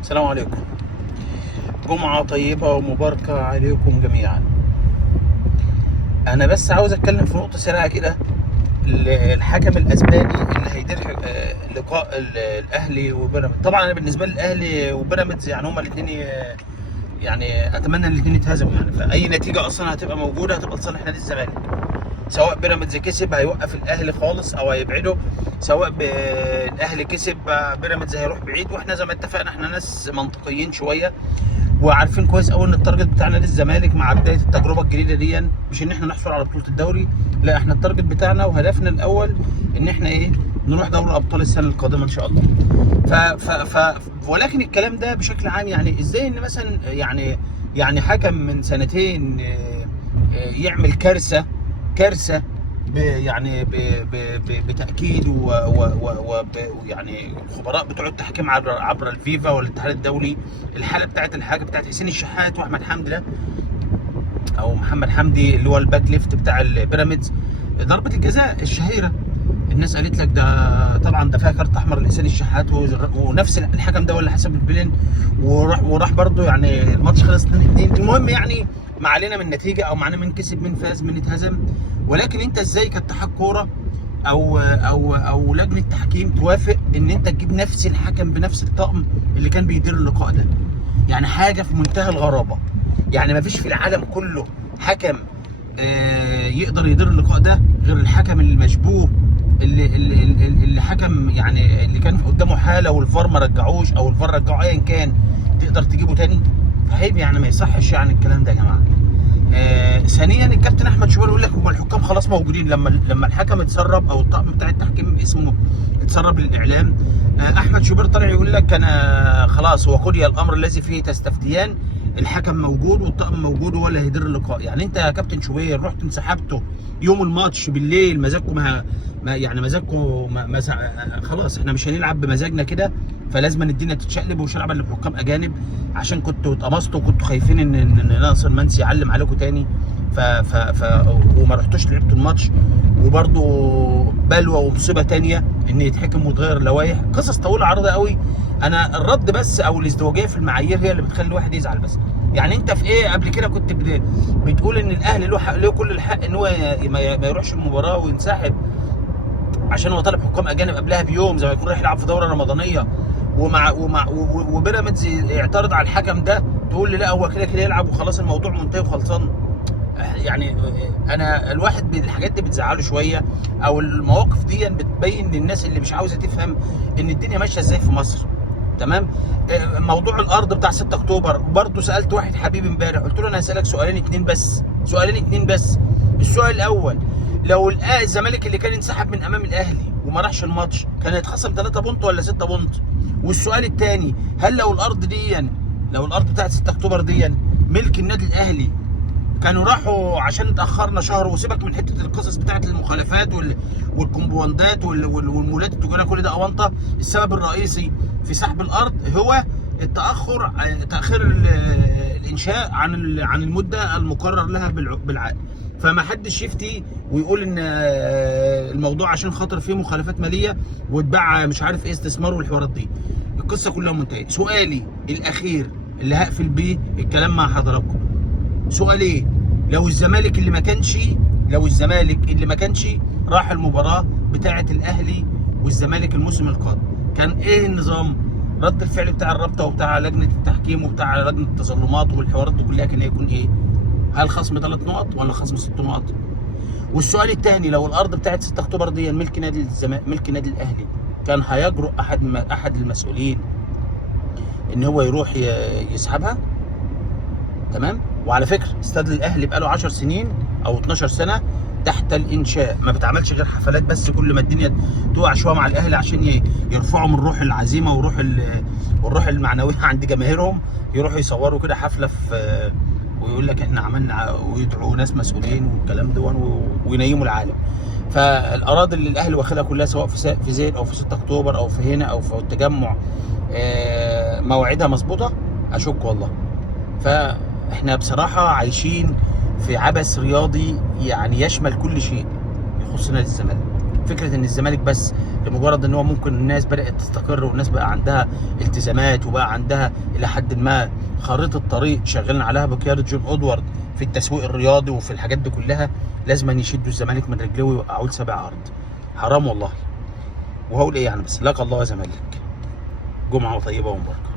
السلام عليكم. جمعة طيبة ومباركة عليكم جميعا. أنا بس عاوز أتكلم في نقطة سريعة كده. الحكم الأسباني اللي هيدير لقاء الأهلي وبيراميدز. طبعا أنا بالنسبة لي الأهلي وبيراميدز يعني هما الاتنين، يعني أتمنى إن الاتنين يتهزموا، يعني فأي نتيجة أصلا هتبقى موجودة هتبقى لصالح نادي الزمالك. سواء بيراميدز كسب هيوقف الأهلي خالص أو هيبعده، سواء الأهلي كسب بيراميدز هيروح بعيد. وإحنا زي ما اتفقنا إحنا ناس منطقيين شوية وعارفين كويس قوي ان التارجت بتاع نادي الزمالك مع بدايه التجربه الجديده دي مش ان احنا نحصل على بطوله الدوري، لا احنا التارجت بتاعنا وهدفنا الاول ان احنا نروح دوري ابطال السنه القادمه ان شاء الله. ف ف ف ولكن الكلام ده بشكل عام، يعني ازاي ان مثلا يعني حكم من سنتين يعمل كارثه بتاكيد ويعني الخبراء بتوع التحكيم عبر الفيفا والاتحاد الدولي. الحاله بتاعت الحاجه بتاعت حسين الشحات واحمد حمدي ده، او محمد حمدي اللي هو الباك ليفت بتاع البيراميدز، ضربه الجزاء الشهيره. الناس قالت لك ده طبعا ده فيها كارت احمر لحسين الشحات، ونفس الحكم ده هو اللي حسب البلين وراح برده. يعني الماتش خلص 2-2. المهم يعني ما علينا من النتيجه، او معنا من كسب من فاز من اتهزم. ولكن انت ازاي كاتحاد كوره او لجنه تحكيم توافق ان انت تجيب نفس الحكم بنفس الطقم اللي كان بيدير اللقاء ده؟ يعني حاجه في منتهى الغرابه. يعني ما فيش في العالم كله حكم يقدر يدير اللقاء ده غير الحكم المشبوه اللي حكم، يعني اللي كان قدامه حاله والفار ما رجعوش او الفار رجعه ايا كان، تقدر تجيبه تاني؟ عيب، يعني ما يصحش يعني الكلام ده يا جماعه. ثانيا الكابتن احمد شوبير يقول لك هم الحكام خلاص موجودين. لما الحكم اتسرب او الطاقم بتاع التحكيم اسمه اتسرب للاعلام، احمد شوبير طلع يقول لك انا خلاص هو قضي الامر الذي فيه تستفتيان، الحكم موجود والطاقم موجود وهو اللي هيدير اللقاء. يعني انت يا كابتن شوبير رحت انسحبته يوم الماتش بالليل، مزاجكم يعني مزاجكم خلاص احنا مش هنلعب بمزاجنا كده، فلازم الدنيا تتشقلب ومش هنلعب الا بحكام اجانب عشان كنتوا اتقمصتوا وكنتوا خايفين ان ناصر منسي يعلم عليكم تاني. وما رحتوش لعبتوا الماتش. وبرده بلوى ومصيبه تانيه ان يتحكم وتغير لوائح، قصص طويله عريضه قوي. انا الرد بس او الازدواجيه في المعايير هي اللي بتخلي الواحد يزعل. بس يعني انت في ايه قبل كده كنت بتقول ان الاهلي له كل الحق ان هو ما يروحش المباراه وينسحب عشان هو طالب حكام اجانب قبلها بيوم زي ما يكون رايح يلعب في دوره رمضانيه، وبيراميدز يعترض على الحكم ده تقول لي لا هو كده كده يلعب وخلاص الموضوع منتهي وخلصان. يعني انا الواحد الحاجات دي بتزعله شويه، او المواقف دي بتبين للناس اللي مش عاوزه تفهم ان الدنيا ماشيه ازاي في مصر. تمام. موضوع الارض بتاع 6 اكتوبر برضه سالت واحد حبيبي امبارح، قلت له انا هسالك سؤالين اتنين بس. السؤال الاول، لو الزمالك اللي كان انسحب من امام الاهلي وما راحش الماتش كان هيتخصم 3 بونت ولا 6 بونت؟ والسؤال الثاني، هل لو الارض بتاعت 6 اكتوبر دي ملك النادي الاهلي كانوا راحوا عشان اتاخرنا شهر؟ وسيبك من حته القصص بتاعت المخالفات والكومبوندات والمولات التجاريه، كل ده اونطه. السبب الرئيسي في سحب الارض هو تاخير الانشاء عن المده المقرر لها بالعقد. فما حدش يفتي ويقول ان الموضوع عشان خاطر فيه مخالفات ماليه واتباع مش عارف ايه استثمار والحوارات دي. القصه كلها منتهيه. سؤالي الاخير اللي هقفل بيه الكلام مع حضراتكم، سؤالي، لو الزمالك اللي ما كانش راح المباراه بتاعه الاهلي والزمالك الموسم القادم، كان ايه النظام؟ رد الفعل بتاع الرابطه وبتاع لجنه التحكيم وبتاع لجنه التظلمات والحوارات دي كلها كان هيكون ايه؟ هل خصم 3 نقط ولا خصم 6 نقط؟ والسؤال الثاني، لو الارض بتاعت 6 اكتوبر دي ملك نادي الاهلي، كان هيجرؤ احد المسؤولين ان هو يروح يسحبها؟ تمام. وعلى فكره استاد الاهلي بقاله 10 سنين او 12 سنه تحت الانشاء، ما بتعملش غير حفلات بس كل ما الدنيا تقع شويه مع الاهلي عشان يرفعوا من روح العزيمه والروح المعنويه عند جماهيرهم، يروحوا يصوروا كده حفله في ويقول لك احنا عملنا، ويدعوا ناس مسؤولين والكلام ده وينيموا العالم. فالاراضي اللي الاهلي واخدها كلها سواء في زايد او في 6 اكتوبر او في هنا او في التجمع مواعيدها مظبوطه؟ اشك والله. فاحنا بصراحه عايشين في عبث رياضي يعني يشمل كل شيء يخص نادي الزمالك. فكره ان الزمالك بس لمجرد ان هو ممكن الناس بدات تستقر والناس بقى عندها التزامات وبقى عندها الى حد ما خريطه طريق شغالين عليها بقياده جون ادوارد في التسويق الرياضي وفي الحاجات دي كلها، لازم أن يشدوا الزمالك من رجليه ويوقعوه لسابع ارض. حرام والله. وهقول ايه يعني، بس لقى الله يا زمالك، جمعه طيبه ومباركه.